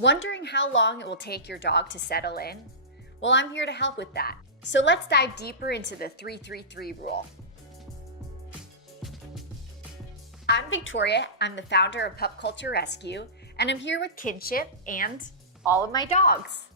Wondering how long it will take your dog to settle in? Well, I'm here to help with that. So let's dive deeper into the 3-3-3 rule. I'm Victoria. I'm the founder of Pup Culture Rescue, and I'm here with Kinship and all of my dogs.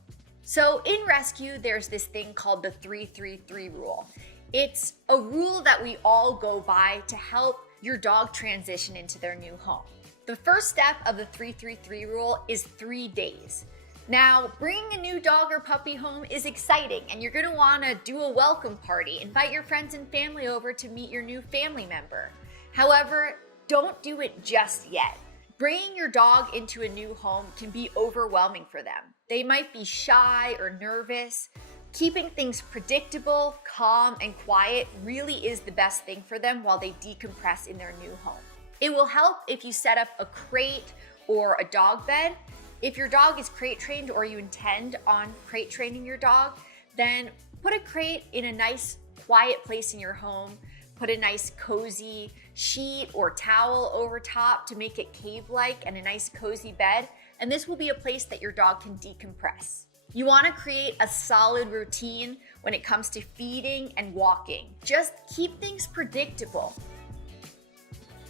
So in rescue, there's this thing called the 3-3-3 rule. It's a rule that we all go by to help your dog transition into their new home. The first step of the 3-3-3 rule is 3 days. Now, bringing a new dog or puppy home is exciting, and you're gonna wanna do a welcome party, invite your friends and family over to meet your new family member. However, don't do it just yet. Bringing your dog into a new home can be overwhelming for them. They might be shy or nervous. Keeping things predictable, calm, and quiet really is the best thing for them while they decompress in their new home. It will help if you set up a crate or a dog bed. If your dog is crate trained or you intend on crate training your dog, then put a crate in a nice quiet place in your home. Put a nice cozy sheet or towel over top to make it cave-like and a nice cozy bed. And this will be a place that your dog can decompress. You want to create a solid routine when it comes to feeding and walking. Just keep things predictable.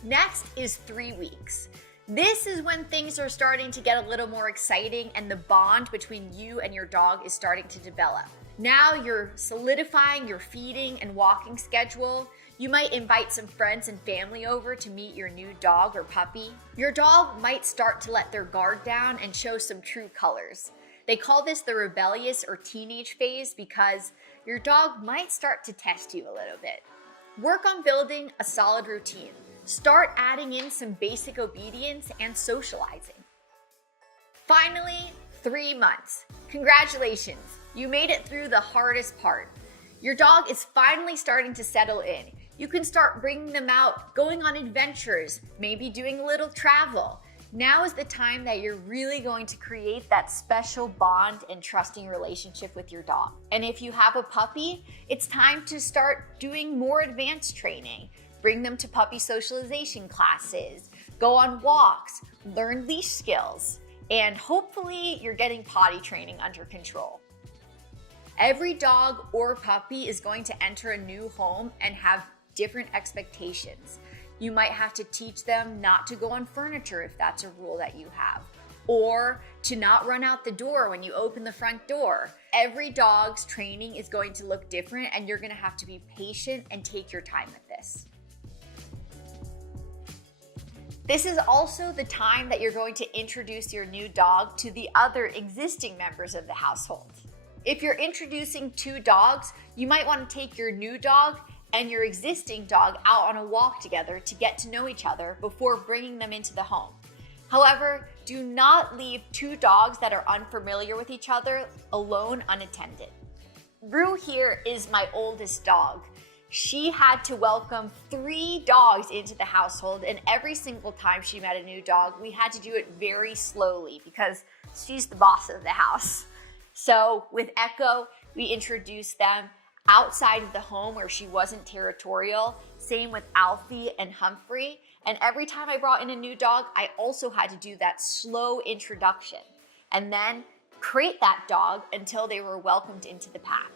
Next is 3 weeks. This is when things are starting to get a little more exciting and the bond between you and your dog is starting to develop. Now you're solidifying your feeding and walking schedule. You might invite some friends and family over to meet your new dog or puppy. Your dog might start to let their guard down and show some true colors. They call this the rebellious or teenage phase because your dog might start to test you a little bit. Work on building a solid routine. Start adding in some basic obedience and socializing. Finally, 3 months. Congratulations, you made it through the hardest part. Your dog is finally starting to settle in. You can start bringing them out, going on adventures, maybe doing a little travel. Now is the time that you're really going to create that special bond and trusting relationship with your dog. And if you have a puppy, it's time to start doing more advanced training. Bring them to puppy socialization classes, go on walks, learn leash skills, and hopefully you're getting potty training under control. Every dog or puppy is going to enter a new home and have different expectations. You might have to teach them not to go on furniture if that's a rule that you have, or to not run out the door when you open the front door. Every dog's training is going to look different, and you're gonna have to be patient and take your time with this. This is also the time that you're going to introduce your new dog to the other existing members of the household. If you're introducing 2 dogs, you might want to take your new dog and your existing dog out on a walk together to get to know each other before bringing them into the home. However, do not leave 2 dogs that are unfamiliar with each other alone unattended. Rue here is my oldest dog. She had to welcome 3 dogs into the household, and every single time she met a new dog, we had to do it very slowly because she's the boss of the house. So with Echo, we introduced them outside of the home where she wasn't territorial. Same with Alfie and Humphrey. And every time I brought in a new dog, I also had to do that slow introduction and then crate that dog until they were welcomed into the pack.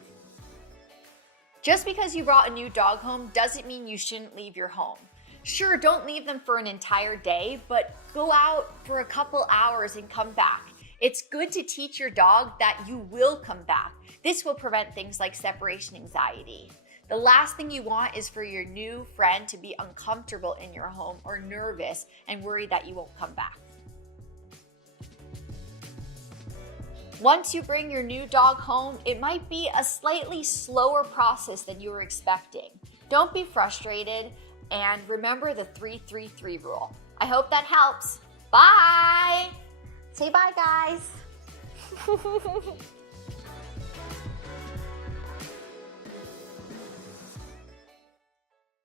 Just because you brought a new dog home doesn't mean you shouldn't leave your home. Sure, don't leave them for an entire day, but go out for a couple hours and come back. It's good to teach your dog that you will come back. This will prevent things like separation anxiety. The last thing you want is for your new friend to be uncomfortable in your home or nervous and worried that you won't come back. Once you bring your new dog home, it might be a slightly slower process than you were expecting. Don't be frustrated, and remember the 3-3-3 rule. I hope that helps. Bye! Say bye, guys.